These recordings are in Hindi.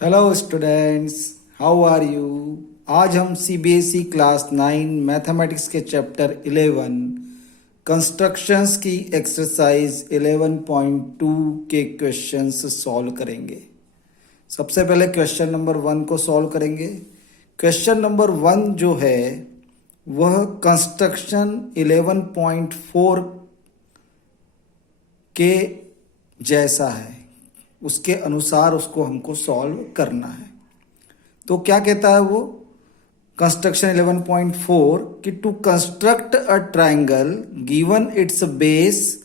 Hello students, how are you. आज हम सीबीएसई क्लास 9 मैथमेटिक्स के चैप्टर 11 कंस्ट्रक्शंस की एक्सरसाइज 11.2 के क्वेश्चंस सॉल्व करेंगे। सबसे पहले क्वेश्चन नंबर 1 को सॉल्व करेंगे। क्वेश्चन नंबर 1 जो है वह कंस्ट्रक्शन 11.4 के जैसा है, उसके अनुसार उसको हमको सॉल्व करना है। तो क्या कहता है वो कंस्ट्रक्शन 11.4 कि to construct a triangle given its base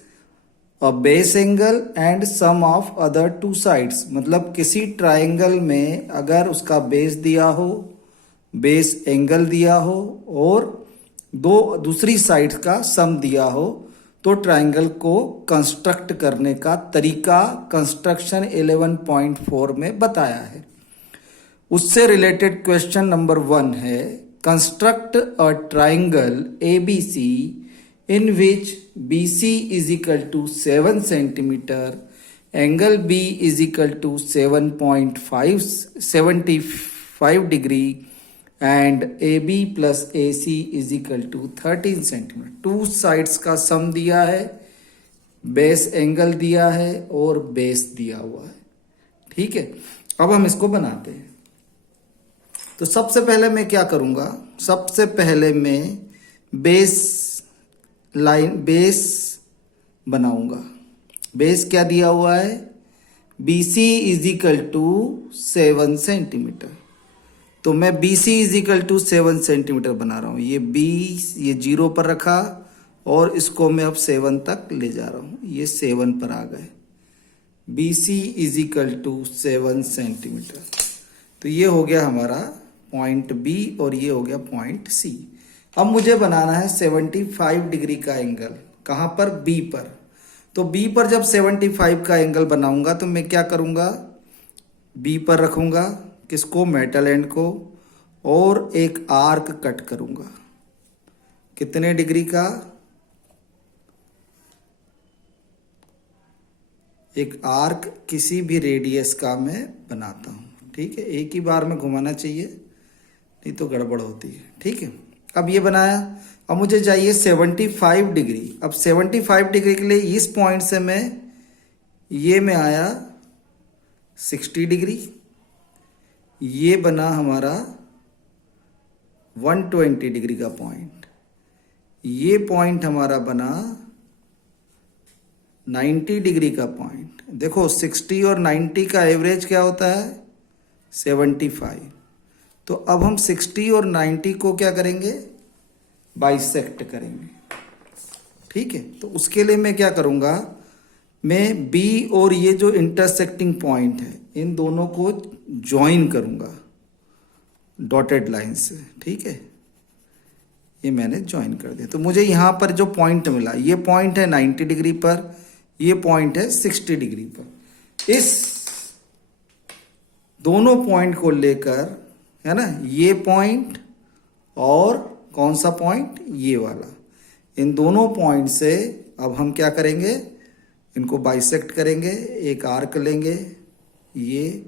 a base angle and sum of other two sides. मतलब किसी ट्राइंगल में अगर उसका बेस दिया हो, बेस एंगल दिया हो और दो दूसरी साइड का सम दिया हो, तो ट्राइंगल को कंस्ट्रक्ट करने का तरीका कंस्ट्रक्शन 11.4 में बताया है। उससे रिलेटेड क्वेश्चन नंबर 1 है construct a triangle ABC in which BC is equal to 7 centimetre, angle B is equal to 7.75 degree and AB plus AC is equal to 13 centimetre. Two sides का सम दिया है, बेस एंगल दिया है और बेस दिया हुआ है। ठीक है, अब हम इसको बनाते हैं। तो सबसे पहले मैं क्या करूंगा, सबसे पहले मैं बेस बनाऊंगा। बेस क्या दिया हुआ है, BC is equal to 7 centimetre. तो मैं BC is equal to 7 centimetre बना रहा हूं। ये ये 0 पर रखा और इसको मैं अब 7 तक ले जा रहा हूं। ये 7 पर आ गए। BC is equal to 7 centimetre. तो ये हो गया हमारा पॉइंट B और ये हो गया पॉइंट C। अब मुझे बनाना है 75 डिग्री का एंगल। कहां पर, B पर। तो B पर जब 75 का एंगल बनाऊंगा तो मैं क्या करूंगा, B पर रखूंगा किसको, मेटल एंड को, और एक आर्क कट करूंगा। कितने डिग्री का, एक आर्क किसी भी रेडियस का मैं बनाता हूं। ठीक है, एक ही बार में घुमाना चाहिए, नहीं तो गड़बड़ होती है। ठीक है, अब ये बनाया। अब मुझे चाहिए 75 डिग्री। अब 75 डिग्री के लिए इस पॉइंट से मैं आया 60 डिग्री, ये बना हमारा 120 डिग्री का पॉइंट, ये पॉइंट हमारा बना 90 डिग्री का पॉइंट। देखो 60 और 90 का एवरेज क्या होता है, 75। तो अब हम 60 और 90 को क्या करेंगे, बाइसेक्ट करेंगे। ठीक है, तो उसके लिए मैं क्या करूंगा, मैं B और ये जो इंटरसेक्टिंग पॉइंट है इन दोनों को ज्वाइन करूंगा डॉटेड लाइन से। ठीक है, ये मैंने ज्वाइन कर दिया। तो मुझे यहां पर जो पॉइंट मिला, ये पॉइंट है 90 डिग्री पर, ये पॉइंट है 60 डिग्री पर। इस दोनों पॉइंट को लेकर, है ना, ये पॉइंट और कौन सा पॉइंट, ये वाला, इन दोनों पॉइंट से अब हम क्या करेंगे, इनको बाइसेक्ट करेंगे। एक आर्क लेंगे, ये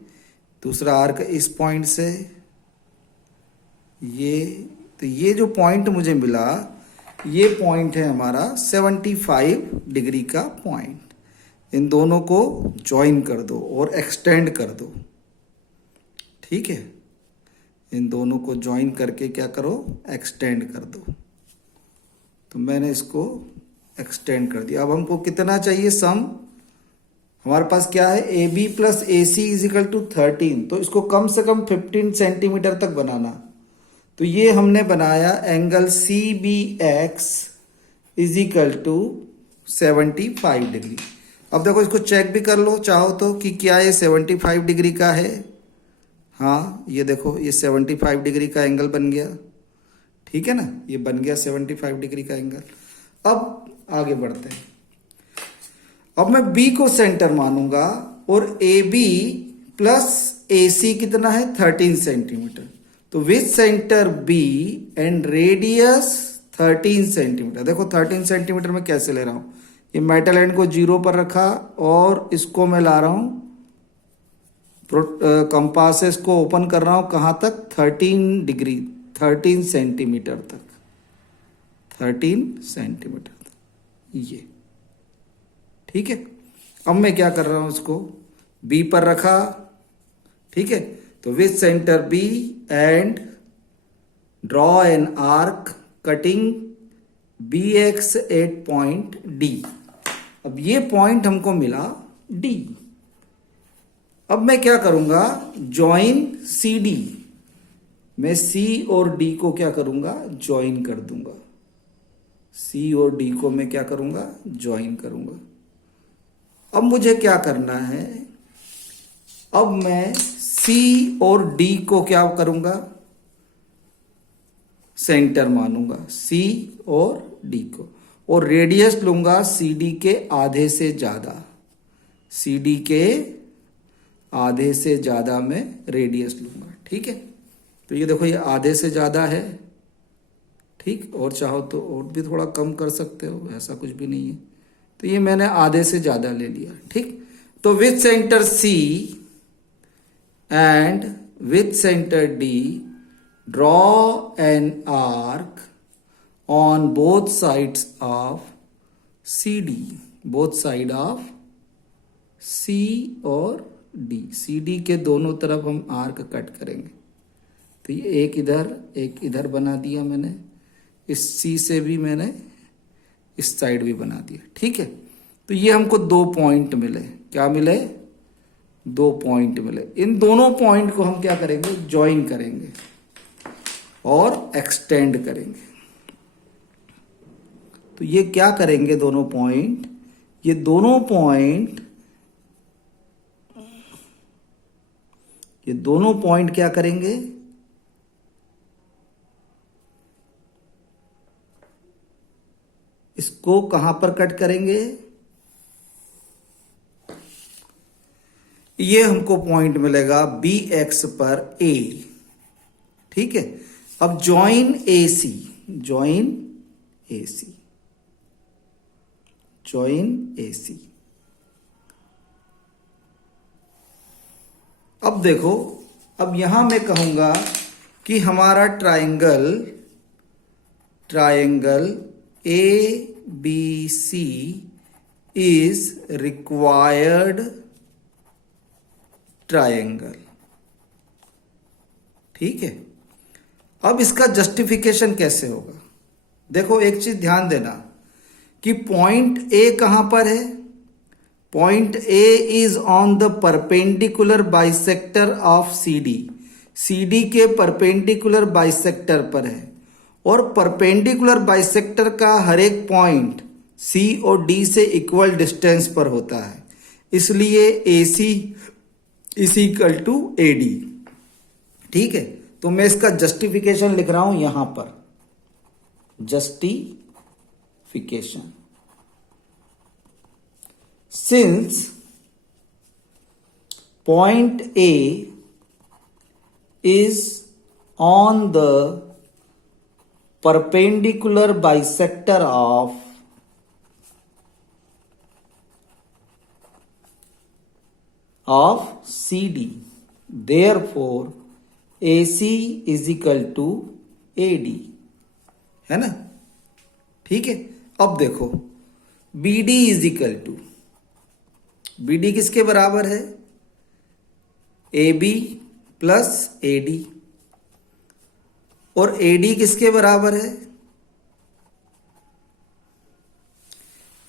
दूसरा आर्क इस पॉइंट से, ये, तो ये जो पॉइंट मुझे मिला, ये पॉइंट है हमारा 75 डिग्री का पॉइंट। इन दोनों को ज्वाइन कर दो और एक्सटेंड कर दो। ठीक है, इन दोनों को ज्वाइन करके क्या करो, एक्सटेंड कर दो। तो मैंने इसको एक्सटेंड कर दिया। अब हमको कितना चाहिए, सम हमारे पास क्या है, AB plus AC is equal to 13। तो इसको कम से कम 15 सेंटीमीटर तक बनाना। तो ये हमने बनाया angle CBX is equal to 75 degree. अब देखो इसको चेक भी कर लो चाहो तो कि क्या ये 75 डिग्री का है। हाँ, ये देखो ये 75 डिग्री का एंगल बन गया। ठीक है ना, ये बन गया 75 डिग्री का एंगल। अब आगे बढ़ते हैं। अब मैं B को सेंटर मानूंगा और AB प्लस AC कितना है, 13 सेंटीमीटर। तो with centre B and radius 13 centimetre. देखो 13 सेंटीमीटर में कैसे ले रहा हूं, ये मेटल एंड को 0 पर रखा और इसको मैं ला रहा हूं कंपासेस को ओपन कर रहा हूं कहाँ तक, 13 डिग्री, 13 सेंटीमीटर तक, 13 सेंटीमीटर तक, ये ठीक है। अब मैं क्या कर रहा हूं, इसको बी पर रखा, ठीक है। तो with centre B and draw an arc cutting B X at point D. अब ये पॉइंट हमको मिला डी। अब मैं क्या करूंगा, ज्वाइन सी डी, मैं सी और डी को क्या करूंगा, ज्वाइन कर दूंगा। सी और डी को मैं क्या करूंगा, ज्वाइन करूंगा। अब मुझे क्या करना है, अब मैं सी और डी को क्या करूंगा, सेंटर मानूंगा, सी और डी को, और रेडियस लूंगा सी डी के आधे से ज्यादा, सी डी के आधे से ज्यादा मैं रेडियस लूंगा, ठीक है। तो ये देखो, ये आधे से ज्यादा है, ठीक, और चाहो तो और भी थोड़ा कम कर सकते हो, ऐसा कुछ भी नहीं है। तो ये मैंने आधे से ज्यादा ले लिया, ठीक। तो with centre C and with centre D draw an arc on both sides of C D, both side of C और डी, सी डी के दोनों तरफ हम आर्क कट करेंगे। तो ये एक इधर बना दिया मैंने, इस सी से भी मैंने इस साइड भी बना दिया, ठीक है। तो ये हमको 2 पॉइंट मिले, क्या मिले, 2 पॉइंट मिले। इन दोनों पॉइंट को हम क्या करेंगे, ज्वाइन करेंगे और एक्सटेंड करेंगे। तो ये क्या करेंगे, दोनों पॉइंट, ये दोनों पॉइंट क्या करेंगे, इसको कहां पर कट करेंगे, ये हमको पॉइंट मिलेगा बी एक्स पर ए, ठीक है। अब join A C, join A C, join A C. अब देखो, अब यहां मैं कहूंगा कि हमारा triangle A B C is required triangle, ठीक है। अब इसका जस्टिफिकेशन कैसे होगा, देखो एक चीज ध्यान देना कि पॉइंट ए कहां पर है, point A is on the perpendicular bisector of C D, C D के परपेंडिकुलर बाइसेक्टर पर है, और परपेंडिकुलर बाइसेक्टर का हर एक पॉइंट सी और डी से इक्वल डिस्टेंस पर होता है, इसलिए A C is equal to A D, ठीक है। तो मैं इसका जस्टिफिकेशन लिख रहा हूं यहां पर, justification, since point A is on the perpendicular bisector of CD, therefore AC is equal to AD, है ना, ठीक है। अब देखो BD is equal to, BD किसके बराबर है, AB प्लस AD, और AD किसके बराबर है,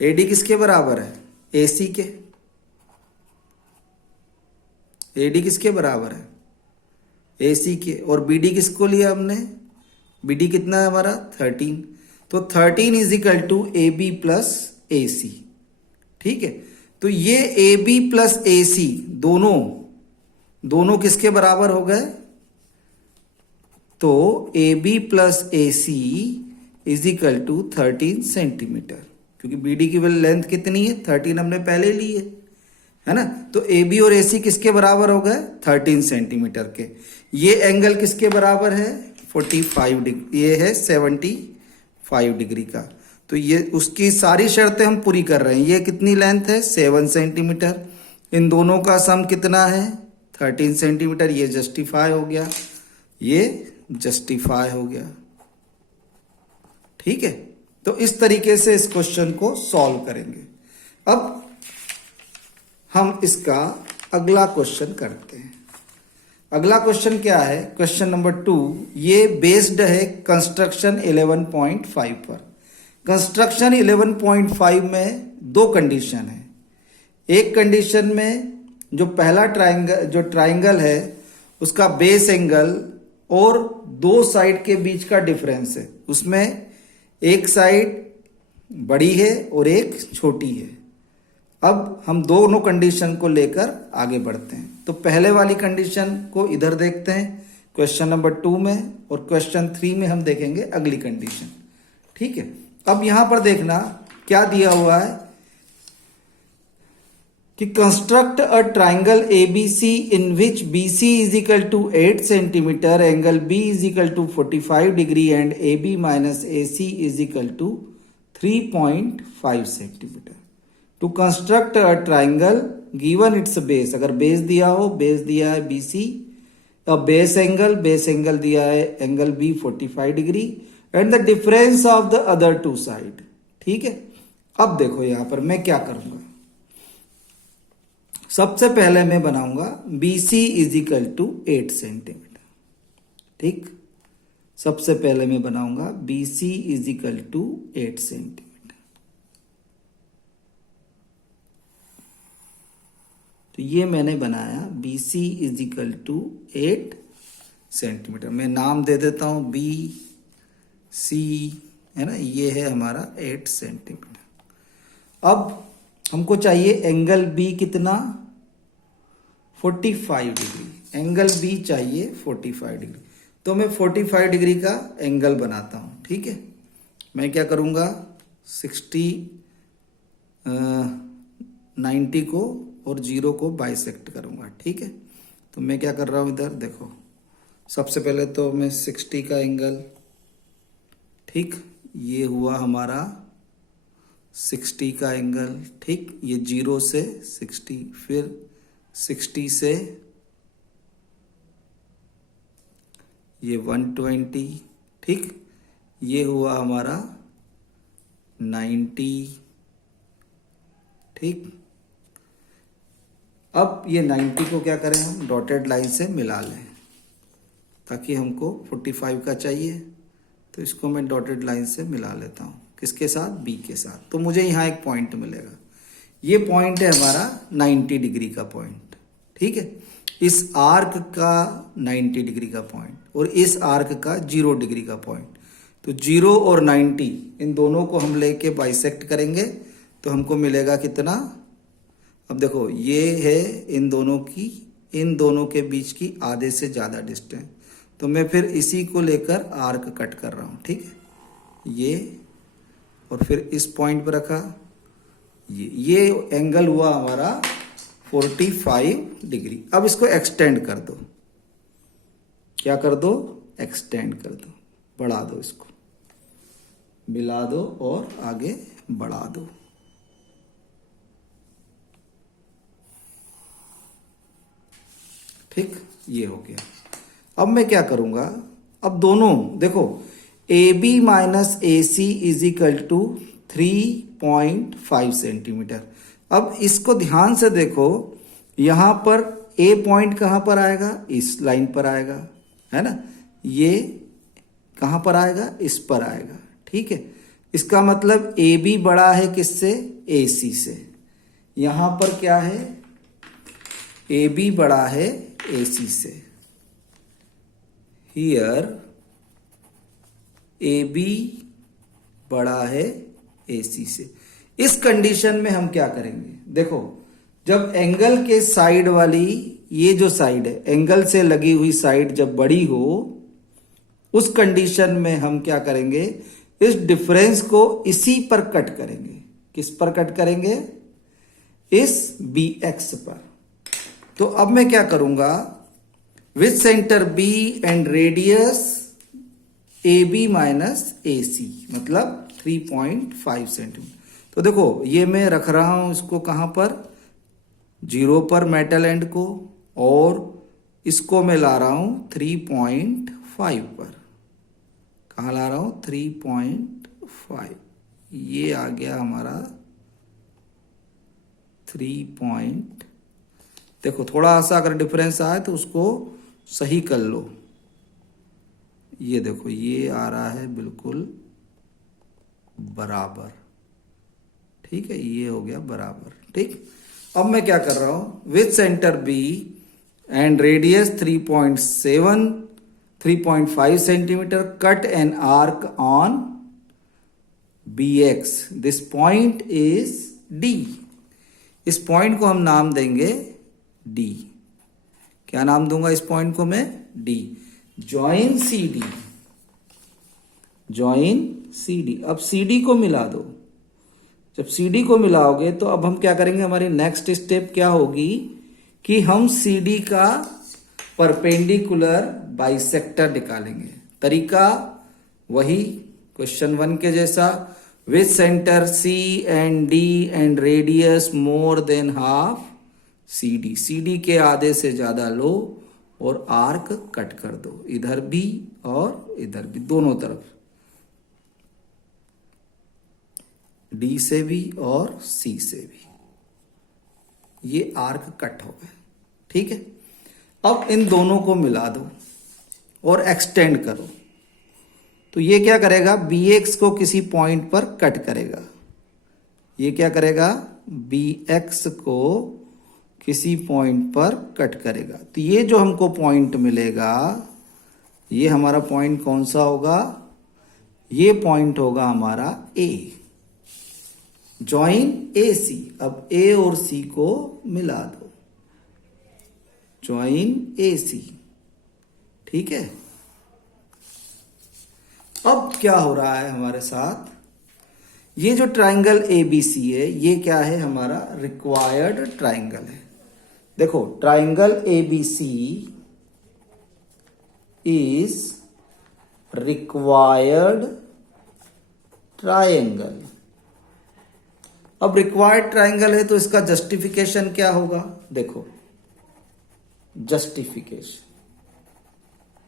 AD किसके बराबर है, AC के, AD किसके बराबर है, AC के, और BD किसको लिया हमने, BD कितना है हमारा 13, तो 13 is equal to AB plus AC, ठीक है। तो ये AB प्लस AC दोनों किसके बराबर हो गए, तो AB plus AC is equal to 13 centimetre, क्योंकि BD की लेंथ कितनी है 13, हमने पहले ली है ना। तो AB और AC किसके बराबर हो गए 13 सेंटीमीटर के। ये एंगल किसके बराबर है 45 डिग्री, ये है 75 डिग्री का। तो ये उसकी सारी शर्तें हम पूरी कर रहे हैं। ये कितनी लेंथ है 7 सेंटीमीटर, इन दोनों का सम कितना है 13 सेंटीमीटर, ये जस्टिफाई हो गया, ये जस्टिफाई हो गया। ठीक है, तो इस तरीके से इस क्वेश्चन को सॉल्व करेंगे। अब हम इसका अगला क्वेश्चन करते हैं। अगला क्वेश्चन क्या है? क्वेश्चन नंबर 2, ये बेस्ड है कंस्ट्रक्शन 11.5 पर। कंस्ट्रक्शन 11.5 में दो कंडीशन है। एक कंडीशन में जो पहला ट्राइंगल है उसका बेस एंगल और दो साइड के बीच का डिफरेंस है, उसमें एक साइड बड़ी है और एक छोटी है। अब हम दोनों कंडीशन को लेकर आगे बढ़ते हैं। तो पहले वाली कंडीशन को इधर देखते हैं क्वेश्चन नंबर 2 में, और क्वेश्चन 3 में हम देखेंगे अगली कंडीशन। ठीक है, अब यहां पर देखना क्या दिया हुआ है कि construct a triangle ABC in which BC is equal to 8 centimetre, angle B is equal to 45 degree and AB minus AC is equal to 3.5 centimetre. To construct a triangle given its base, अगर बेस दिया हो, बेस दिया है BC, बेस एंगल दिया है angle B 45 degree and the difference of the other two side. ठीक है, अब देखो यहां पर मैं क्या करूंगा। सबसे पहले मैं बनाऊंगा BC is equal to 8 centimetre. ठीक, सबसे पहले मैं बनाऊंगा BC is equal to 8 centimetre. तो ये मैंने बनाया BC is equal to 8 centimetre. मैं नाम दे देता हूं BC, है ना, ये है हमारा 8 सेंटीमीटर। अब हमको चाहिए एंगल B कितना, 45 डिग्री। एंगल B चाहिए 45 डिग्री। तो मैं 45 डिग्री का एंगल बनाता हूं। ठीक है, मैं क्या करूंगा 90 को और 0 को बाइसेक्ट करूंगा। ठीक है, तो मैं क्या कर रहा हूं इधर देखो, सबसे पहले तो मैं 60 का एंगल, ठीक, ये हुआ हमारा 60 का एंगल। ठीक, ये 0 से 60, फिर 60 से ये 120। ठीक, ये हुआ हमारा 90। ठीक, अब ये 90 को क्या करें हम डॉटेड लाइन से मिला लें, ताकि हमको 45 का चाहिए। तो इसको मैं डॉटेड लाइन से मिला लेता हूँ, किसके साथ, B के साथ। तो मुझे यहाँ एक पॉइंट मिलेगा, ये पॉइंट है हमारा 90 डिग्री का पॉइंट। ठीक है, इस आर्क का 90 डिग्री का पॉइंट और इस आर्क का 0 डिग्री का पॉइंट। तो 0 और 90 इन दोनों को हम लेके बाइसेक्ट करेंगे तो हमको मिलेगा कितना। अब देखो ये है इन दोनों के बीच की आधे से ज़्यादा डिस्टेंस, तो मैं फिर इसी को लेकर आर्क कट कर रहा हूँ। ठीक है, ये और फिर इस पॉइंट पर रखा, ये एंगल हुआ हमारा 45 डिग्री। अब इसको एक्सटेंड कर दो, क्या कर दो, एक्सटेंड कर दो, बढ़ा दो, इसको मिला दो और आगे बढ़ा दो। ठीक, ये हो गया। अब मैं क्या करूंगा, अब दोनों देखो AB minus AC is equal to 3.5 centimetre. अब इसको ध्यान से देखो, यहां पर A पॉइंट कहां पर आएगा, इस लाइन पर आएगा, है ना, ये कहां पर आएगा, इस पर आएगा। ठीक है, इसका मतलब AB बड़ा है किससे, AC से। यहां पर क्या है, AB बड़ा है AC से। हियर AB बड़ा है AC से। इस कंडीशन में हम क्या करेंगे, देखो जब एंगल के साइड वाली, ये जो साइड है एंगल से लगी हुई साइड जब बड़ी हो, उस कंडीशन में हम क्या करेंगे, इस डिफरेंस को इसी पर कट करेंगे। किस पर कट करेंगे, इस BX पर। तो अब मैं क्या करूंगा, with centre B and radius AB minus AC, मतलब 3.5 सेंटीमीटर। तो देखो ये मैं रख रहा हूं इसको कहां पर, 0 पर मेटल एंड को, और इसको मैं ला रहा हूं 3.5 पर। कहाँ ला रहा हूं? 3.5। ये आ गया हमारा 3 देखो थोड़ा सा अगर डिफरेंस आए तो उसको सही कर लो। ये देखो ये आ रहा है बिल्कुल बराबर। ठीक है, ये हो गया बराबर। ठीक, अब मैं क्या कर रहा हूं, with centre B and radius 3.5 centimetre, cut an arc on B X. This point is D. इस पॉइंट को हम नाम देंगे डी। क्या नाम दूंगा इस पॉइंट को मैं? D. Join C D, join C D. अब सी डी को मिला दो। जब सी डी को मिलाओगे तो अब हम क्या करेंगे, हमारी नेक्स्ट स्टेप क्या होगी कि हम सी डी का परपेंडिकुलर बाइसेक्टर निकालेंगे। तरीका वही क्वेश्चन 1 के जैसा, with centre C and D and radius more than half C D. C D के आधे से ज्यादा लो और आर्क कट कर दो, इधर भी और इधर भी, दोनों तरफ, डी से भी और सी से भी। ये आर्क कट हो गए। ठीक है, अब इन दोनों को मिला दो और एक्सटेंड करो। तो ये क्या करेगा, बी एक्स को किसी पॉइंट पर कट करेगा। ये क्या करेगा, बी एक्स को किसी पॉइंट पर कट करेगा। तो ये जो हमको पॉइंट मिलेगा, ये हमारा पॉइंट कौन सा होगा? ये पॉइंट होगा हमारा ए। Join A C. अब ए और सी को मिला दो, ज्वाइन ए सी। ठीक है, अब क्या हो रहा है हमारे साथ, ये जो ट्राइंगल ए बी सी है, ये क्या है, हमारा रिक्वायर्ड ट्राइंगल है। देखो triangle A B C is required triangle. अब रिक्वायर्ड ट्राइंगल है तो इसका जस्टिफिकेशन क्या होगा? देखो जस्टिफिकेशन।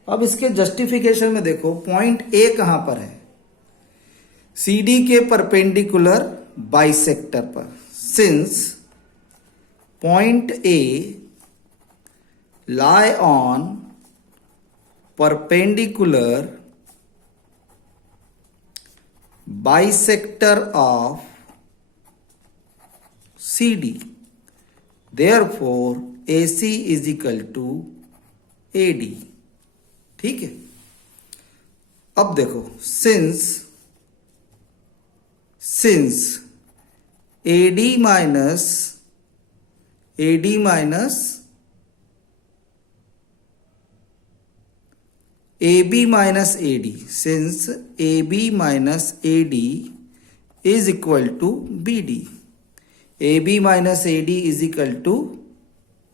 अब इसके जस्टिफिकेशन में देखो, पॉइंट ए कहां पर है? सी डी के परपेंडिकुलर बाइसेक्टर पर। Since point A lie on perpendicular bisector of CD, therefore AC is equal to AD। ठीक है, अब देखो since AD minus AD minus AB minus AD, since AB minus AD is equal to BD, AB minus AD is equal to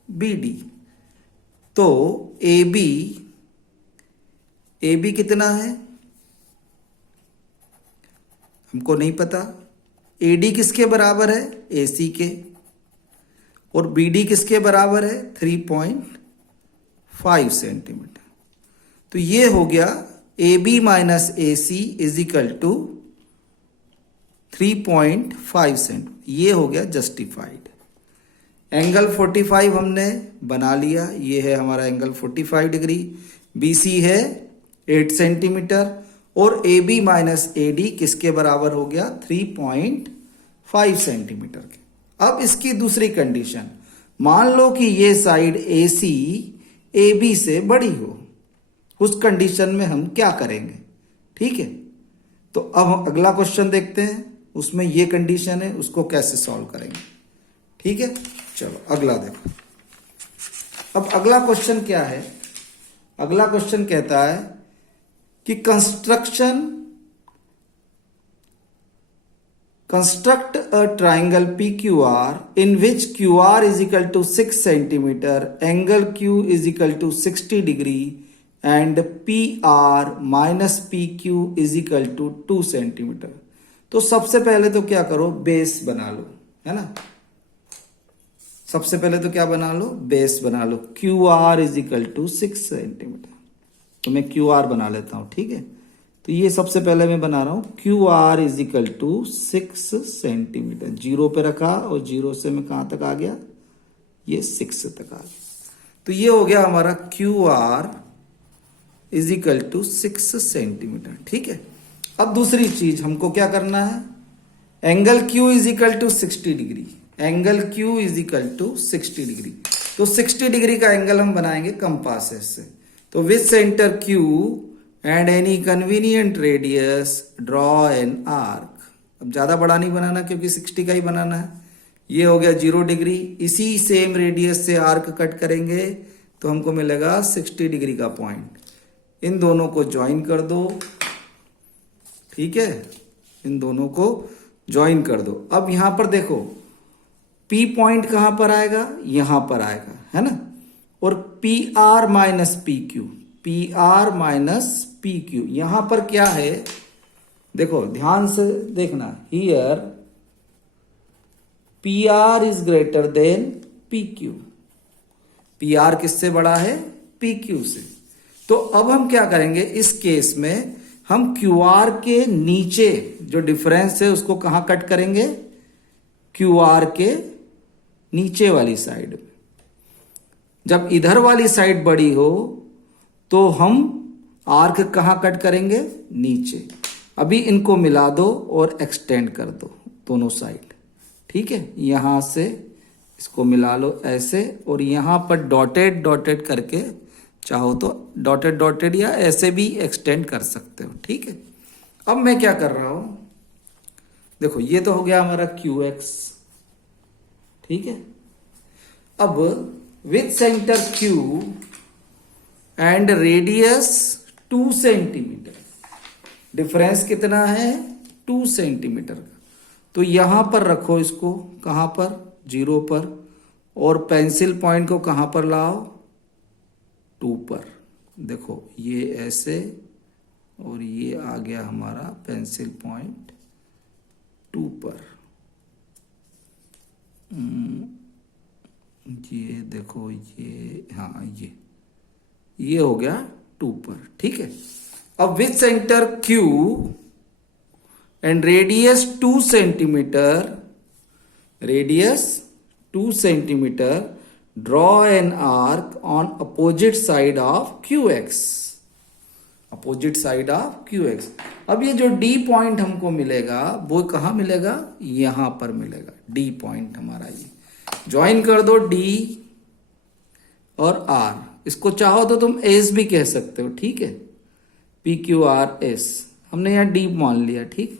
BD, तो AB कितना है हमको नहीं पता। AD किसके बराबर है? AC के। और BD किसके बराबर है? 3.5 सेंटीमीटर। तो ये हो गया AB minus AC is equal to 3.5 centimetre. ये हो गया जस्टिफाइड। एंगल 45 हमने बना लिया, ये है हमारा एंगल 45 डिग्री। BC है 8 सेंटीमीटर और AB माइनस AD किसके बराबर हो गया? 3.5 सेंटीमीटर के। अब इसकी दूसरी कंडीशन, मान लो कि ये साइड AC AB से बड़ी हो, उस कंडीशन में हम क्या करेंगे? ठीक है, तो अब हम अगला क्वेश्चन देखते हैं, उसमें ये कंडीशन है, उसको कैसे सॉल्व करेंगे। ठीक है, चलो अगला देखो। अब अगला क्वेश्चन क्या है? अगला क्वेश्चन कहता है कि construct a triangle PQR in which QR is equal to 6 centimeter, angle Q is equal to 60 degree and PR minus PQ is equal to 2 centimeter। तो सबसे पहले तो क्या करो, बेस बना लो, है ना। सबसे पहले तो क्या बना लो, बेस बना लो। Q R is equal to 6 centimetre. तो मैं क्यू आर बना लेता हूं, ठीक है। तो ये सबसे पहले मैं बना रहा हूं, Q R is equal to 6 centimetre. Zero पे रखा और जीरो से मैं कहां तक आ गया, ये 6 तक आ गया। तो ये हो गया हमारा Q R is equal to 6 centimetre, ठीक है। अब दूसरी चीज हमको क्या करना है, angle Q is equal to 60 degree. Angle Q is equal to 60 degree. तो 60 डिग्री का एंगल हम बनाएंगे कंपास से। तो with centre Q and any convenient radius draw an arc. अब ज्यादा बड़ा नहीं बनाना क्योंकि 60 का ही बनाना है। ये हो गया 0 डिग्री। इसी सेम रेडियस से आर्क कट करेंगे तो हमको मिलेगा 60 डिग्री का पॉइंट। इन दोनों को ज्वाइन कर दो, ठीक है, इन दोनों को ज्वाइन कर दो। अब यहां पर देखो P पॉइंट कहां पर आएगा, यहां पर आएगा, है ना। और PR minus PQ, PR minus PQ यहां पर क्या है, देखो ध्यान से देखना। Here PR is greater than PQ। PR किससे बड़ा है, PQ से। तो अब हम क्या करेंगे, इस केस में हम QR के नीचे जो डिफरेंस है उसको कहां कट करेंगे, QR के नीचे वाली साइड में। जब इधर वाली साइड बड़ी हो तो हम आर्क कहां कट करेंगे, नीचे। अभी इनको मिला दो और एक्सटेंड कर दो दोनों साइड, ठीक है। यहां से इसको मिला लो ऐसे, और यहां पर डॉटेड डॉटेड करके चाहो तो डॉटेड डॉटेड या ऐसे भी एक्सटेंड कर सकते हो, ठीक है। अब मैं क्या कर रहा हूं, देखो ये तो हो गया हमारा QX, ठीक है। अब with centre Q and radius 2 centimetre, difference कितना है, 2 सेंटीमीटर का। तो यहां पर रखो इसको, कहां पर, 0 पर, और पेंसिल पॉइंट को कहां पर लाओ, 2 पर। देखो ये ऐसे, और ये आ गया हमारा पेंसिल पॉइंट 2 पर। ये देखो, ये हाँ, ये हो गया 2 पर, ठीक है। अब with centre Q and radius 2 centimetre, radius 2 centimetre, draw an arc on opposite side of QX, opposite side of QX। अब ये जो D पॉइंट हमको मिलेगा वो कहां मिलेगा, यहां पर मिलेगा। D पॉइंट हमारा ये ज्वाइन कर दो, D और R। इसको चाहो तो तुम S भी कह सकते हो, ठीक है, PQRS। हमने यहां D मान लिया, ठीक।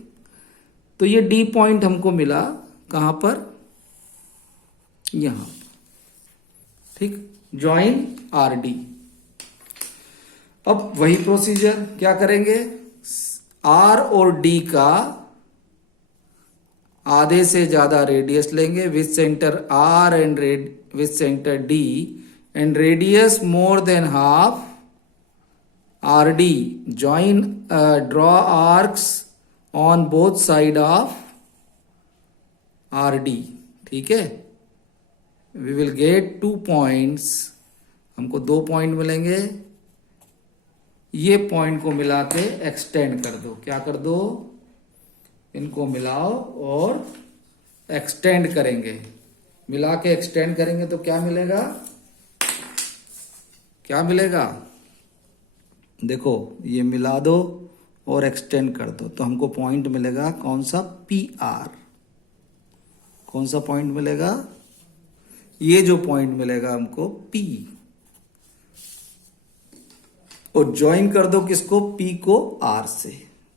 तो ये D पॉइंट हमको मिला कहां पर, यहां, ठीक। Join RD। अब वही प्रोसीजर क्या करेंगे, R और D का आधे से ज्यादा रेडियस लेंगे with centre R and with centre D and radius more than half RD। Join, draw arcs on both side of RD, ठीक है। वी विल गेट 2 पॉइंट्स, हमको 2 पॉइंट मिलेंगे। ये पॉइंट को मिला के एक्सटेंड कर दो, क्या कर दो, इनको मिलाओ और एक्सटेंड करेंगे। मिला के एक्सटेंड करेंगे तो क्या मिलेगा, क्या मिलेगा, देखो ये मिला दो और एक्सटेंड कर दो तो हमको पॉइंट मिलेगा कौन सा, PR। कौन सा पॉइंट मिलेगा, ये जो पॉइंट मिलेगा हमको P। और ज्वाइन कर दो किसको, P को R से,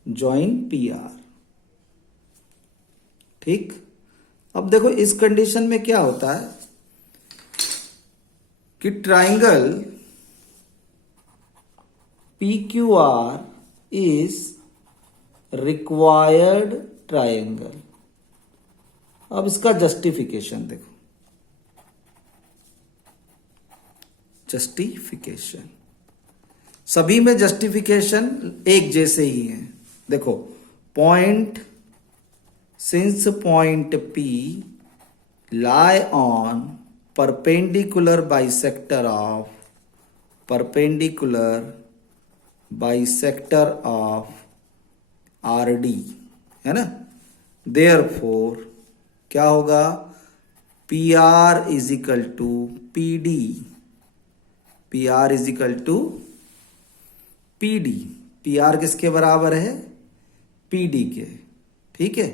ज्वाइन PR, ठीक। अब देखो इस कंडीशन में क्या होता है कि triangle PQR is required triangle. अब इसका जस्टिफिकेशन देखो, जस्टिफिकेशन, सभी में जस्टिफिकेशन एक जैसे ही है। देखो point, since point P lie on perpendicular bisector of RD, है ना। Therefore क्या होगा, PR is equal to PD, PR is equal to PD। PR किसके बराबर है, PD के, ठीक है।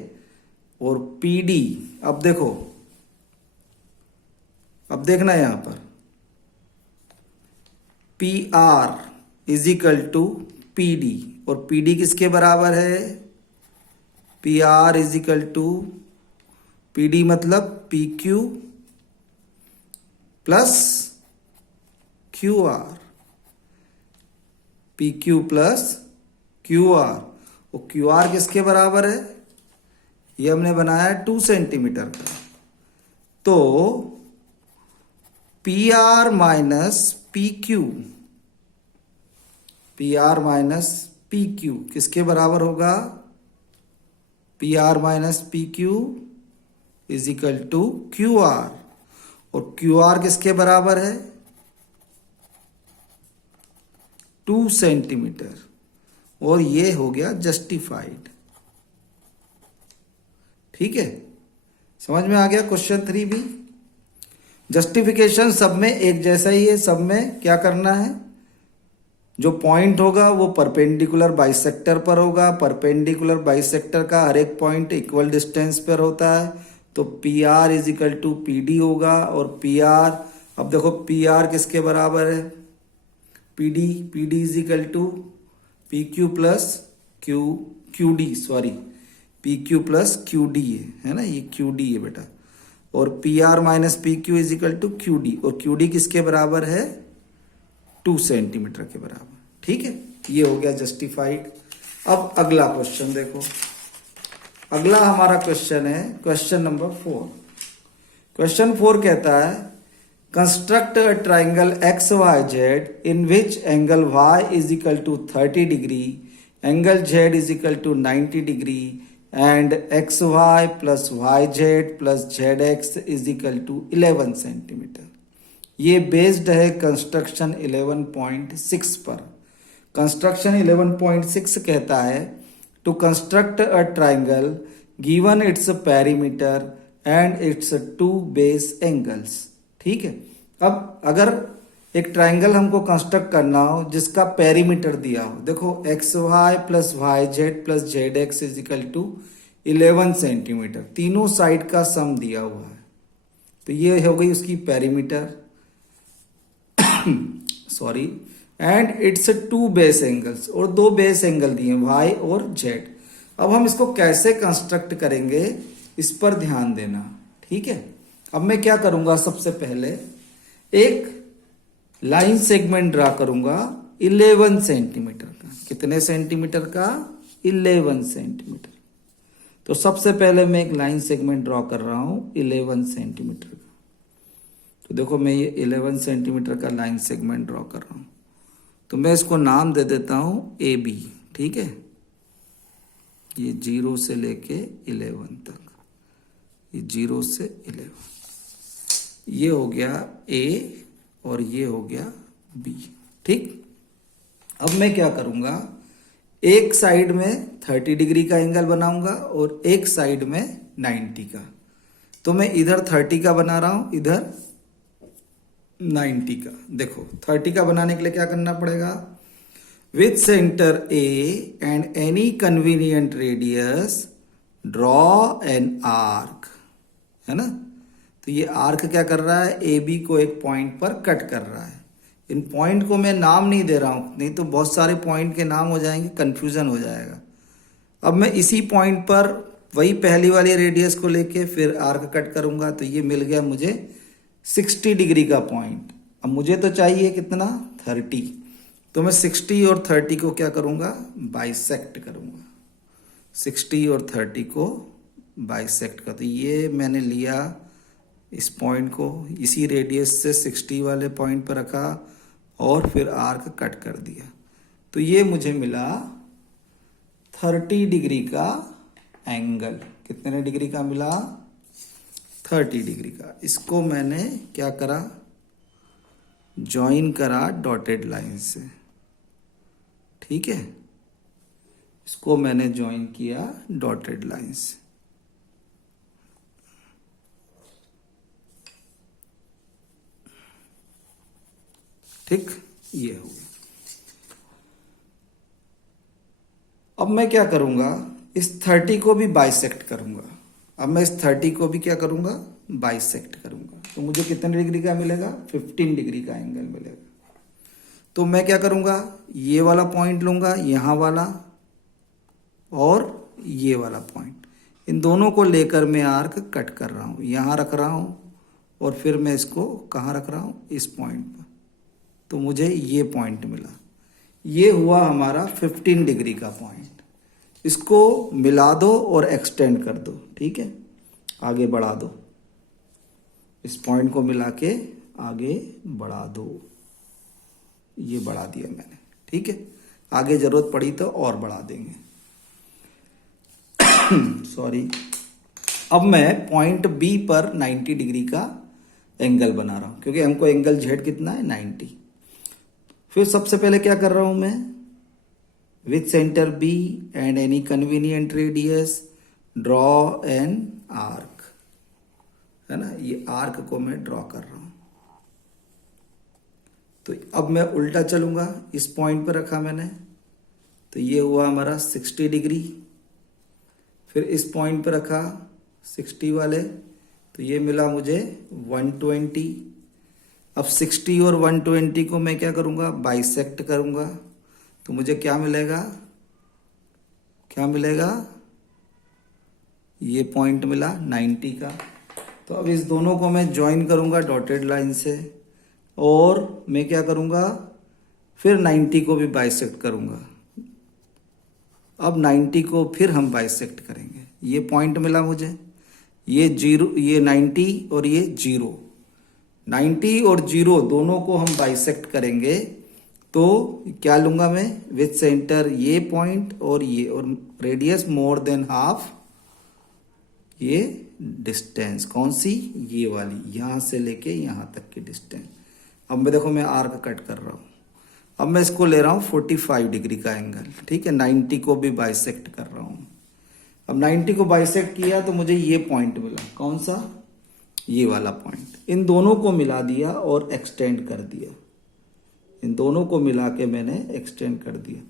और PD, अब देखो, अब देखना यहां पर, PR is equal to PD, और PD किसके बराबर है, PR is equal to PD मतलब PQ plus QR, PQ plus QR, और QR किसके बराबर है, ये हमने बनाया 2 सेंटीमीटर का। तो PR minus PQ, PR minus PQ किसके बराबर होगा, PR minus PQ is equal to QR, और QR किसके बराबर है, 2 सेंटीमीटर, और ये हो गया जस्टिफाइड। ठीक है, समझ में आ गया क्वेश्चन 3 भी। जस्टिफिकेशन सब में एक जैसा ही है, सब में क्या करना है, जो पॉइंट होगा वो परपेंडिकुलर बाइसेक्टर पर होगा, परपेंडिकुलर बाइसेक्टर का हर एक पॉइंट इक्वल डिस्टेंस पर होता है, तो PR is equal to PD होगा, और PR, अब देखो PR किसके बराबर है, PD is equal to PQ plus QD, sorry PQ plus QD है ना, ये QD है बेटा, और PR minus PQ is equal to QD, और QD किसके बराबर है, 2 सेंटीमीटर के बराबर। ठीक है, ये हो गया जस्टिफाइड। अब अगला क्वेश्चन देखो, अगला हमारा क्वेश्चन है क्वेश्चन नंबर 4। क्वेश्चन 4 कहता है, construct a triangle XYZ in which angle Y is equal to 30 degree, angle Z is equal to 90 degree, and XY plus YZ plus ZX is equal to 11 centimetre. ये बेस्ड है कंस्ट्रक्शन 11.6 पर। कंस्ट्रक्शन 11.6 कहता है, to construct a triangle given its perimeter and its 2 base angles. ठीक है, अब अगर एक ट्राइंगल हमको कंस्ट्रक्ट करना हो जिसका पेरीमीटर दिया हो, देखो XY plus YZ plus ZX is equal to 11 centimetre, तीनों साइड का सम दिया हुआ है, तो ये हो गई उसकी perimeter sorry, and its 2 base angles, और 2 बेस एंगल दिए Y और Z। अब हम इसको कैसे कंस्ट्रक्ट करेंगे इस पर ध्यान देना। ठीक है, अब मैं क्या करूंगा, सबसे पहले एक लाइन सेगमेंट ड्रा करूंगा 11 सेंटीमीटर का। कितने सेंटीमीटर का, 11 सेंटीमीटर। तो सबसे पहले मैं एक लाइन सेगमेंट ड्रॉ कर रहा हूं 11 सेंटीमीटर का। तो देखो मैं ये 11 सेंटीमीटर का लाइन सेगमेंट ड्रॉ कर रहा हूं, तो मैं इसको नाम दे देता हूं AB। ठीक है, ये 0 से लेके 11 तक, ये 0 से 11, ये हो गया A और ये हो गया B। ठीक, अब मैं क्या करूंगा, एक साइड में 30 डिग्री का एंगल बनाऊंगा और एक साइड में 90 का। तो मैं इधर 30 का बना रहा हूं, इधर 90 का। देखो 30 का बनाने के लिए क्या करना पड़ेगा, with centre A and any convenient radius draw an arc, है ना। तो ये आर्क क्या कर रहा है, AB को एक पॉइंट पर कट कर रहा है। इन पॉइंट को मैं नाम नहीं दे रहा हूं, नहीं तो बहुत सारे पॉइंट के नाम हो जाएंगे, कंफ्यूजन हो जाएगा। अब मैं इसी पॉइंट पर वही पहली वाली रेडियस को लेके फिर आर्क कट करूंगा, तो ये मिल गया मुझे 60 डिग्री का पॉइंट। अब मुझे तो चाहिए कितना, 30, तो मैं 60 और 30 को क्या करूंगा, बाइसेक्ट करूंगा। 60 और 30 को बाइसेक्ट कर, तो ये मैंने लिया इस पॉइंट को, इसी रेडियस से 60 वाले पॉइंट पर रखा और फिर आर्क कट कर दिया, तो ये मुझे मिला 30 डिग्री का एंगल। कितने डिग्री का मिला, 30 डिग्री का। इसको मैंने क्या करा, ज्वाइन करा डॉटेड लाइन से, ठीक है, इसको मैंने ज्वाइन किया डॉटेड लाइन से। ठीक, ये हो गया। अब मैं क्या करूंगा, इस 30 को भी बाइसेक्ट करूंगा। अब मैं इस 30 को भी क्या करूंगा, बाइसेक्ट करूंगा। तो मुझे कितने डिग्री का मिलेगा, 15 डिग्री का एंगल मिलेगा। तो मैं क्या करूंगा, ये वाला पॉइंट लूंगा, यहां वाला और ये वाला पॉइंट, इन दोनों को लेकर मैं आर्क कट कर रहा हूं, यहां रख रहा हूं और फिर मैं इसको कहां रख रहा हूं, इस पॉइंट पर। तो मुझे ये पॉइंट मिला, ये हुआ हमारा 15 डिग्री का पॉइंट। इसको मिला दो और एक्सटेंड कर दो, ठीक है, आगे बढ़ा दो, इस पॉइंट को मिला के आगे बढ़ा दो। ये बढ़ा दिया मैंने, ठीक है, आगे जरूरत पड़ी तो और बढ़ा देंगे। सॉरी। अब मैं पॉइंट बी पर 90 डिग्री का एंगल बना रहा हूं, क्योंकि हमको एंगल जेड कितना है, 90। फिर सबसे पहले क्या कर रहा हूं मैं, with centre B and any convenient radius draw an arc, है ना, ये आर्क को मैं ड्रॉ कर रहा हूं। तो अब मैं उल्टा चलूंगा, इस पॉइंट पर रखा मैंने, तो ये हुआ हमारा 60 डिग्री। फिर इस पॉइंट पर रखा 60 वाले, तो ये मिला मुझे 120। अब 60 और 120 को मैं क्या करूंगा, बाइसेक्ट करूंगा। तो मुझे क्या मिलेगा, क्या मिलेगा, ये पॉइंट मिला 90 का। तो अब इस दोनों को मैं ज्वाइन करूंगा डॉटेड लाइन से, और मैं क्या करूंगा, फिर 90 को भी बाइसेक्ट करूंगा। अब 90 को फिर हम बाइसेक्ट करेंगे, ये पॉइंट मिला मुझे, ये 0, ये 90 और ये 0, 90 और 0 दोनों को हम बाइसेक्ट करेंगे। तो क्या लूंगा मैं, विथ सेंटर ये पॉइंट और ये, और रेडियस मोर देन हाफ, ये डिस्टेंस कौन सी, ये वाली, यहां से लेके यहां तक की डिस्टेंस। अब मैं देखो, मैं आर्क कट कर रहा हूं। अब मैं इसको ले रहा हूं 45 डिग्री का एंगल, ठीक है, 90 को भी बाइसेक्ट कर रहा हूं। अब 90 को बाइसेक्ट किया तो मुझे ये पॉइंट मिला, कौन सा, ये वाला पॉइंट। इन दोनों को मिला दिया और एक्सटेंड कर दिया, इन दोनों को मिला के मैंने एक्सटेंड कर दिया।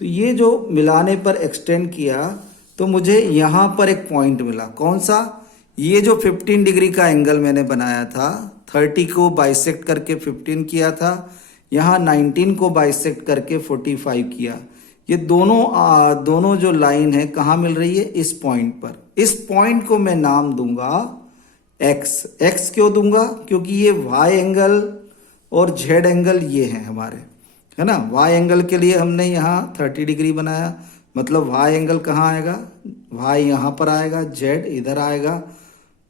तो ये जो मिलाने पर एक्सटेंड किया, तो मुझे यहां पर एक पॉइंट मिला, कौन सा, ये जो 15 डिग्री का एंगल मैंने बनाया था, 30 को बाइसेक्ट करके 15 किया था, यहां 19 को बाइसेक्ट करके 45 किया। ये दोनों जो लाइन है कहां मिल रही है, इस पॉइंट पर। इस पॉइंट को मैं नाम दूंगा एक्स। एक्स क्यों दूंगा, क्योंकि ये वाई एंगल और जेड एंगल ये हैं हमारे, है ना। वाई एंगल के लिए हमने यहाँ 30 डिग्री बनाया, मतलब वाई एंगल कहाँ आएगा, वाई यहाँ पर आएगा, जेड इधर आएगा,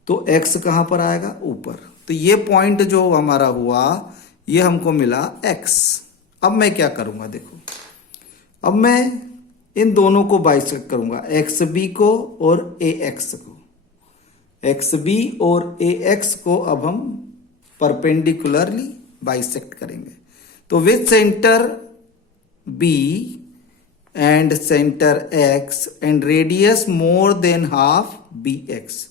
तो एक्स कहाँ पर आएगा, ऊपर। तो ये पॉइंट जो हमारा हुआ, ये हमको मिला एक्स। अब मैं क्या करूंगा, देखो, अब मैं इन दोनों को बाइसेक्ट करूंगा, एक्स बी को और ए एक्स को। एक्स बी और ए एक्स को अब हम परपेंडिकुलरली बाइसेक्ट करेंगे। तो with centre B and centre X and radius more than half B X,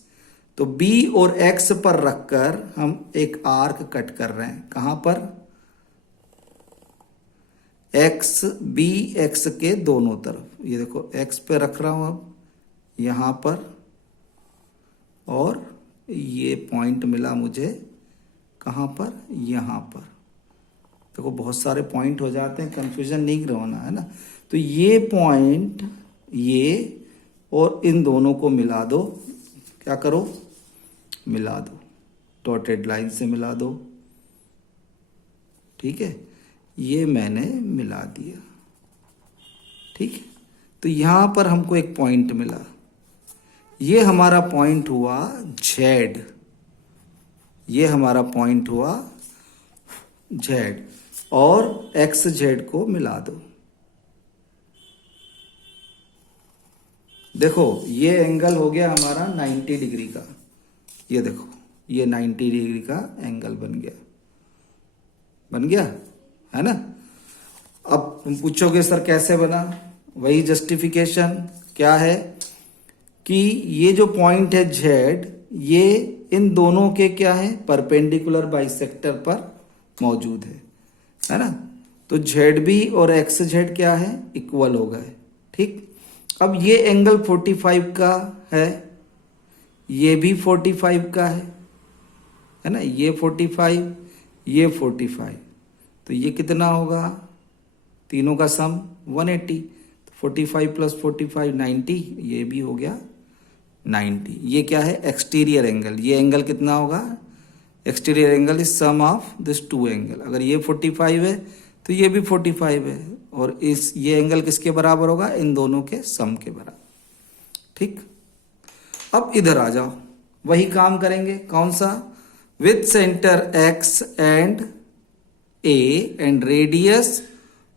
तो बी और एक्स पर रखकर हम एक आर्क कट कर रहे हैं, कहां पर, एक्स बी एक्स के दोनों तरफ। ये देखो, एक्स पे रख रहा हूं अब यहां पर, और ये पॉइंट मिला मुझे कहां पर, यहां पर। देखो, बहुत सारे पॉइंट हो जाते हैं, कंफ्यूजन नहीं होना, है ना। तो ये पॉइंट, ये और इन दोनों को मिला दो, क्या करो, मिला दो, डॉटेड लाइन से मिला दो, ठीक है, ये मैंने मिला दिया, ठीक है। तो यहां पर हमको एक पॉइंट मिला, ये हमारा पॉइंट हुआ जेड, ये हमारा पॉइंट हुआ जेड, और एक्स जेड को मिला दो। देखो, ये एंगल हो गया हमारा 90 डिग्री का, ये देखो ये 90 डिग्री का एंगल बन गया है ना। अब तुम पूछोगे सर कैसे बना, वही जस्टिफिकेशन क्या है कि ये जो पॉइंट है जेड, ये इन दोनों के क्या है, परपेंडिकुलर बाइसेक्टर पर मौजूद है ना। तो जेड बी और एक्स जेड क्या है, इक्वल हो गए। ठीक, अब ये एंगल 45 का है, ये भी 45 का है ना, ये 45, ये 45, तो ये कितना होगा, तीनों का सम 180। 45 प्लस 45 90, ये भी हो गया 90। ये क्या है, एक्सटीरियर एंगल। ये एंगल कितना होगा, exterior angle is sum of this two angle. अगर ये 45 है तो ये भी 45 है, और ये एंगल किसके बराबर होगा, इन दोनों के सम के बराबर। ठीक, अब इधर आ जाओ, वही काम करेंगे। कौन सा, with centre X and A and radius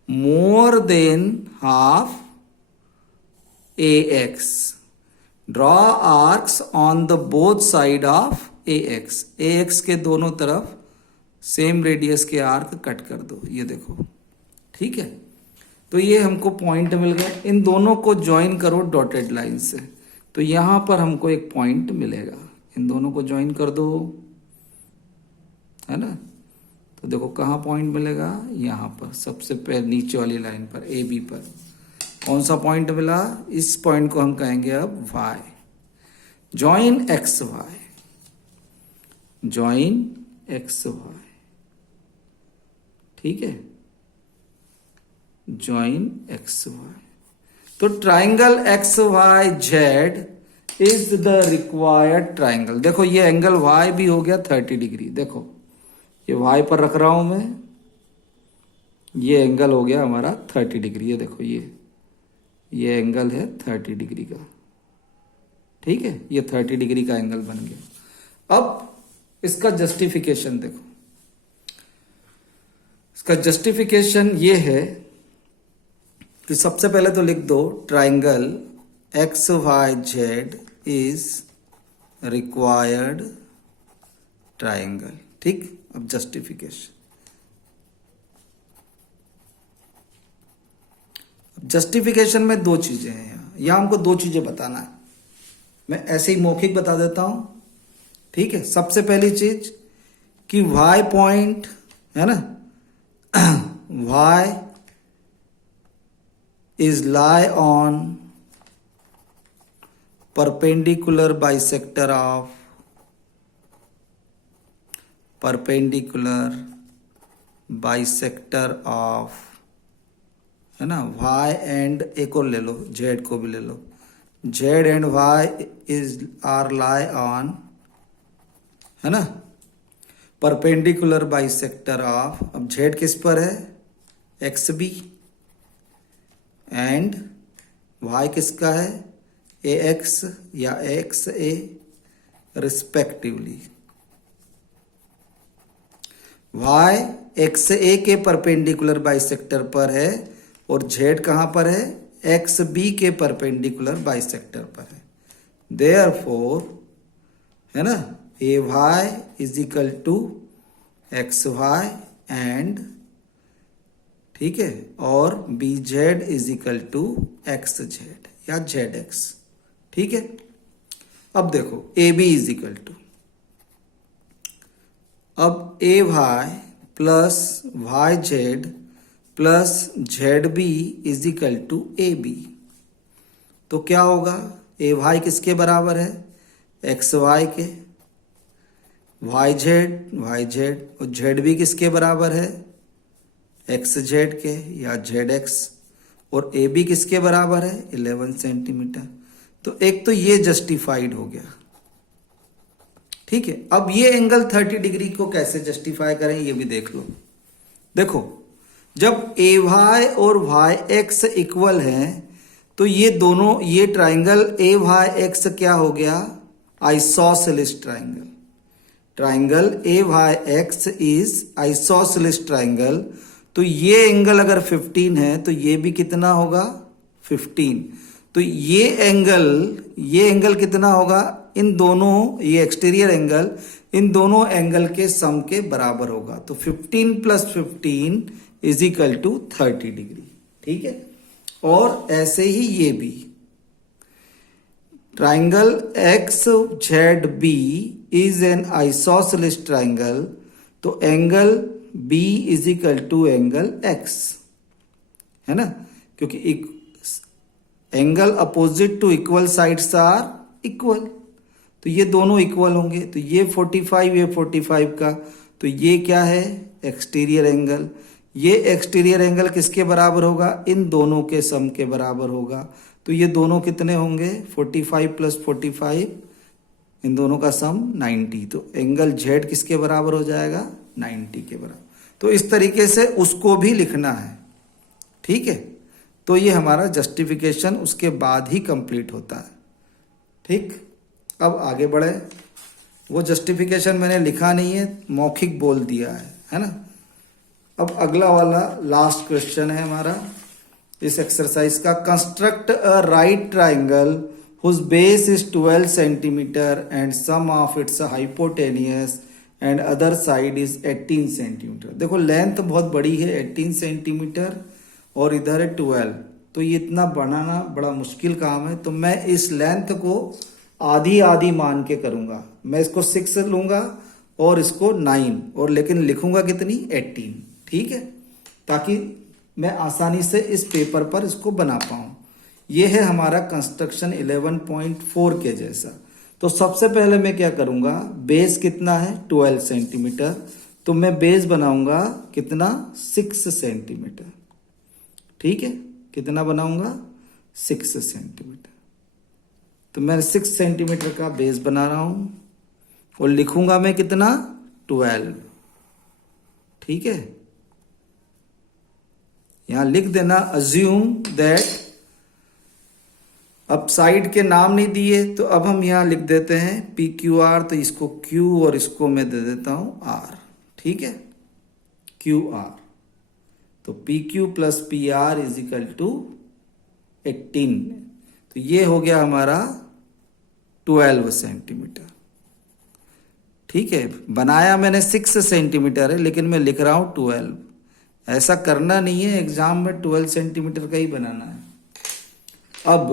more than half A x, draw arcs on the both side of A x. A x के दोनों तरफ सेम रेडियस के आर्क कट कर दो, ये देखो। ठीक है, तो ये हमको पॉइंट मिल गए, इन दोनों को ज्वाइन करो डॉटेड लाइन से, तो यहां पर हमको एक पॉइंट मिलेगा। इन दोनों को ज्वाइन कर दो, है ना। तो देखो कहाँ पॉइंट मिलेगा, यहां पर सबसे पहले नीचे वाली लाइन पर, ए बी पर। कौन सा पॉइंट मिला, इस पॉइंट को हम कहेंगे अब y। Join X Y, join X Y, ठीक है, जॉइन एक्स वाई। तो triangle X Y Z is the required triangle. देखो ये एंगल y भी हो गया 30 डिग्री, देखो ये y पर रख रहा हूं मैं, ये एंगल हो गया हमारा 30 डिग्री। ये देखो ये एंगल है 30 डिग्री का, ठीक है, ये 30 डिग्री का एंगल बन गया। अब इसका जस्टिफिकेशन देखो, इसका जस्टिफिकेशन ये है कि सबसे पहले तो लिख दो triangle X Y Z is required triangle. ठीक, अब जस्टिफिकेशन, जस्टिफिकेशन में दो चीजें हैं यहां हमको दो चीजें बताना है। मैं ऐसे ही मौखिक बता देता हूं, ठीक है। सबसे पहली चीज कि y पॉइंट है ना, y is lie on perpendicular bisector of, perpendicular bisector of, है ना, y एंड एक और ले लो, z को भी ले लो, z and y is are lie on, है ना, परपेंडिकुलर बाइसेक्टर ऑफ। अब z किस पर है, एक्स बी, एंड y किसका है, ए एक्स या एक्स ए रिस्पेक्टिवली। y एक्स ए के परपेंडिकुलर बाइसेक्टर पर है और z कहां पर है, एक्स बी के परपेंडिकुलर बाइसेक्टर पर है। देयरफॉर, है ना, A Y is equal to X Y and, ठीक है, और B Z is equal to X Z या जेड एक्स, ठीक है। अब देखो A B is equal to, अब A Y plus Y Z plus Z B is equal to A B. तो क्या होगा, ए वाई किसके बराबर है, एक्स वाई के, वाई जेड और जेड बी किसके बराबर है, एक्स जेड के या जेड एक्स, और ए बी किसके बराबर है, 11 सेंटीमीटर। तो एक तो ये जस्टिफाइड हो गया, ठीक है। अब ये एंगल 30 डिग्री को कैसे जस्टिफाई करें ये भी देख लो। देखो जब ए वाई और वाई एक्स इक्वल हैं तो ये दोनों, ये ट्राइंगल ए वाई एक्स क्या हो गया, isosceles triangle. Triangle A Y X is isosceles triangle. तो ये एंगल अगर 15 है तो ये भी कितना होगा, 15। तो ये एंगल कितना होगा, इन दोनों, ये एक्सटीरियर एंगल इन दोनों एंगल के सम के बराबर होगा। तो 15 + 15 = 30 डिग्री। ठीक है, और ऐसे ही ये भी triangle XZB is an isosceles triangle, तो एंगल B = एंगल X, है ना, क्योंकि angle opposite to equal sides are equal, तो ये दोनों इक्वल होंगे। तो ये 45, ये 45 का, तो ये क्या है, एक्सटीरियर एंगल। ये एक्सटीरियर एंगल किसके बराबर होगा, इन दोनों के सम के बराबर होगा। तो ये दोनों कितने होंगे, 45 + 45, इन दोनों का सम 90। तो एंगल Z किसके बराबर हो जाएगा, 90 के बराबर। तो इस तरीके से उसको भी लिखना है। ठीक है, तो ये हमारा जस्टिफिकेशन उसके बाद ही कंप्लीट होता है। ठीक, अब आगे बढ़े। वो जस्टिफिकेशन मैंने लिखा नहीं है, मौखिक बोल दिया है ना। अब अगला वाला लास्ट क्वेश्चन है हमारा इस एक्सरसाइज का। Construct a right triangle whose base is 12 centimetre and sum of its hypotenuse and other side is 18 centimetre. देखो लेंथ बहुत बड़ी है 18 सेंटीमीटर और इधर है 12, तो ये इतना बनाना बड़ा मुश्किल काम है। तो मैं इस लेंथ को आधी आधी मान के करूंगा। मैं इसको 6 लूंगा और इसको 9, और लेकिन लिखूंगा कितनी, 18। ठीक है, ताकि मैं आसानी से इस पेपर पर इसको बना पाऊं। ये है हमारा कंस्ट्रक्शन 11.4 के जैसा। तो सबसे पहले मैं क्या करूंगा, बेस कितना है 12 सेंटीमीटर, तो मैं बेस बनाऊंगा कितना, 6 सेंटीमीटर। ठीक है, कितना बनाऊंगा, 6 सेंटीमीटर। तो मैं 6 सेंटीमीटर का बेस बना रहा हूं और लिखूंगा मैं कितना, 12। ठीक है, यहां लिख देना अज्यूम दैट, अब साइड के नाम नहीं दिए तो अब हम यहां लिख देते हैं PQR, तो इसको Q और इसको मैं दे देता हूं R। ठीक है, QR, तो PQ + PR = 18। तो ये हो गया हमारा 12 सेंटीमीटर। ठीक है, बनाया मैंने 6 सेंटीमीटर है, लेकिन मैं लिख रहा हूं 12। ऐसा करना नहीं है, एग्जाम में 12 सेंटीमीटर का ही बनाना है। अब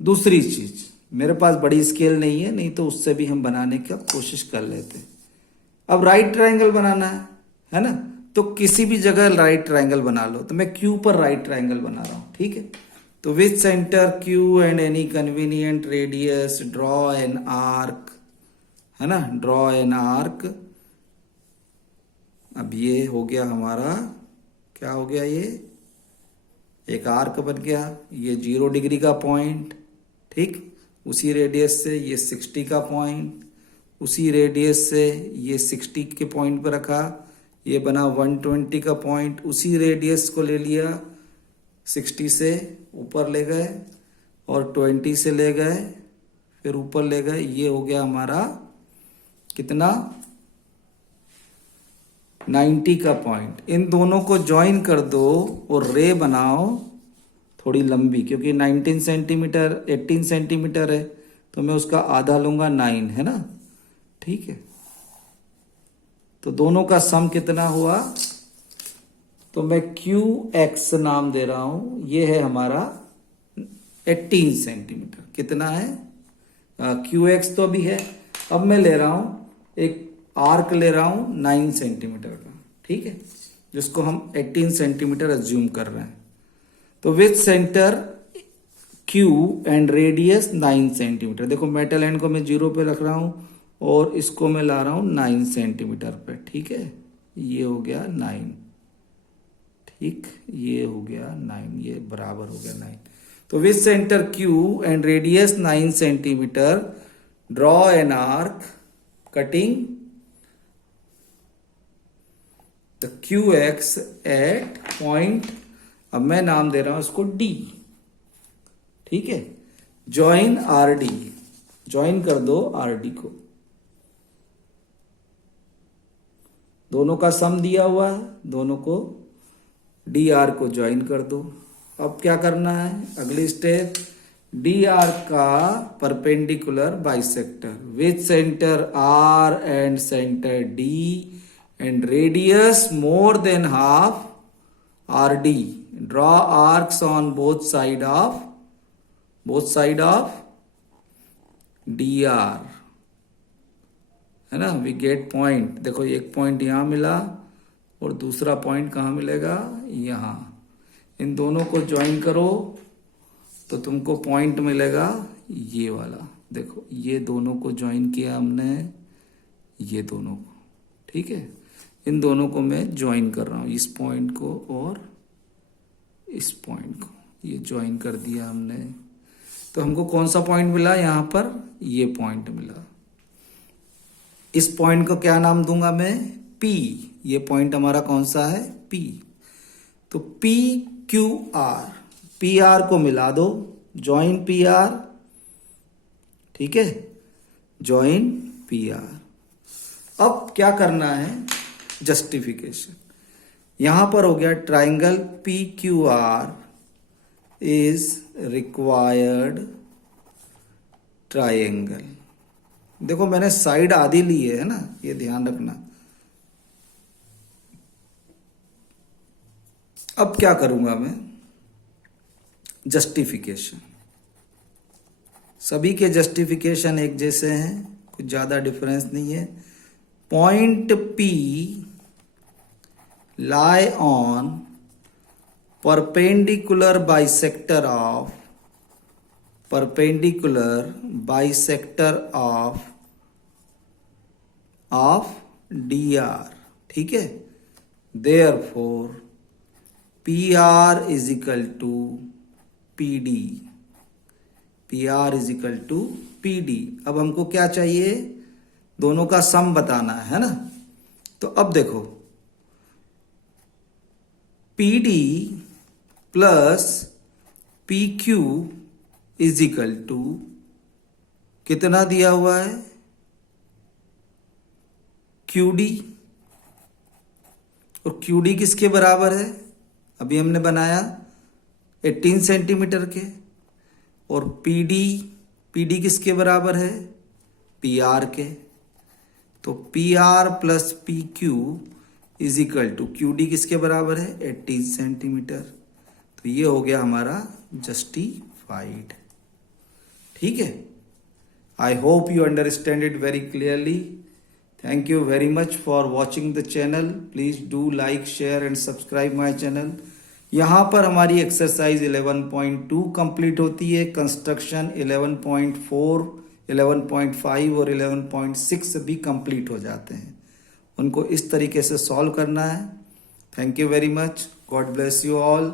दूसरी चीज, मेरे पास बड़ी स्केल नहीं है, नहीं तो उससे भी हम बनाने की कोशिश कर लेते। अब राइट ट्रायंगल बनाना है ना, तो किसी भी जगह राइट ट्रायंगल बना लो। तो मैं Q पर राइट ट्रायंगल बना रहा हूं। ठीक है, तो with centre Q and any convenient radius draw an arc, है ना, ड्रॉ एन आर्क। अब ये हो गया हमारा, क्या हो गया, ये एक आर्क बन गया। ये 0 डिग्री का पॉइंट, ठीक, उसी रेडियस से ये 60 का पॉइंट, उसी रेडियस से ये 60 के पॉइंट पर रखा, ये बना 120 का पॉइंट, उसी रेडियस को ले लिया, 60 से ऊपर ले गए और 20 से ले गए, फिर ऊपर ले गए। ये हो गया हमारा कितना, 90 का पॉइंट। इन दोनों को ज्वाइन कर दो और रे बनाओ थोड़ी लंबी, क्योंकि 19 सेंटीमीटर 18 सेंटीमीटर है, तो मैं उसका आधा लूंगा 9, है ना। ठीक है, तो दोनों का सम कितना हुआ, तो मैं QX नाम दे रहा हूं। ये है हमारा 18 सेंटीमीटर। कितना है, QX तो अभी है। अब मैं ले रहा हूं एक आर्क ले रहा हूं 9 सेंटीमीटर का। ठीक है, जिसको हम 18 सेंटीमीटर अज्यूम कर रहे हैं। तो with centre Q and radius 9 centimetre. देखो मेटल एंड को मैं 0 पे रख रहा हूं और इसको मैं ला रहा हूं 9 सेंटीमीटर पे। ठीक है, ये हो गया 9। ठीक, ये हो गया 9, ये बराबर हो गया 9। तो with centre Q and radius 9 centimetre draw an arc cutting the QX at point, अब मैं नाम दे रहा हूं इसको D। ठीक है, ज्वाइन RD, ज्वाइन कर दो RD को, दोनों का सम दिया हुआ है, दोनों को DR को ज्वाइन कर दो। अब क्या करना है, अगली स्टेप, डी आर का perpendicular bisector with centre R and centre D and radius more than half R D. Draw arcs on both side of D R, है ना. We get point. देखो एक पॉइंट यहां मिला और दूसरा पॉइंट कहाँ मिलेगा, यहाँ. इन दोनों को ज्वाइन करो तो तुमको पॉइंट मिलेगा ये वाला. देखो ये दोनों को ज्वाइन किया हमने, ये दोनों को. ठीक है, इन दोनों को मैं ज्वाइन कर रहा हूं, इस पॉइंट को और इस पॉइंट को. ये ज्वाइन कर दिया हमने. तो हमको कौन सा पॉइंट मिला यहाँ पर, ये पॉइंट मिला. इस पॉइंट को क्या नाम दूंगा मैं, P. ये पॉइंट हमारा कौन सा है, P. तो PQR, PR को मिला दो, ज्वाइन PR. ठीक है, ज्वाइन PR. अब क्या करना है, जस्टिफिकेशन. यहां पर हो गया triangle PQR is required triangle. देखो मैंने साइड आधी ली है ना, ये ध्यान रखना. अब क्या करूंगा मैं, जस्टिफिकेशन. सभी के जस्टिफिकेशन एक जैसे हैं, कुछ ज्यादा डिफरेंस नहीं है. Point P lie on perpendicular bisector of DR. ठीक है, therefore PR is equal to PD. अब हमको क्या चाहिए, दोनों का सम बताना है ना. तो अब देखो PD plus PQ is equal to कितना दिया हुआ है, QD. और QD किसके बराबर है, अभी हमने बनाया 18 सेंटीमीटर के. और PD किसके बराबर है, PR के. तो PR plus PQ is equal to QD किसके बराबर है, 18 सेंटीमीटर. तो ये हो गया हमारा जस्टिफाइड. ठीक है, I hope you understand it very clearly. Thank you very much for watching the channel. Please do like, share and subscribe my channel. यहाँ पर हमारी एक्सरसाइज 11.2 कंप्लीट होती है. कंस्ट्रक्शन 11.4, 11.5 और 11.6 भी कंप्लीट हो जाते हैं. उनको इस तरीके से सॉल्व करना है. Thank you very much. God bless you all.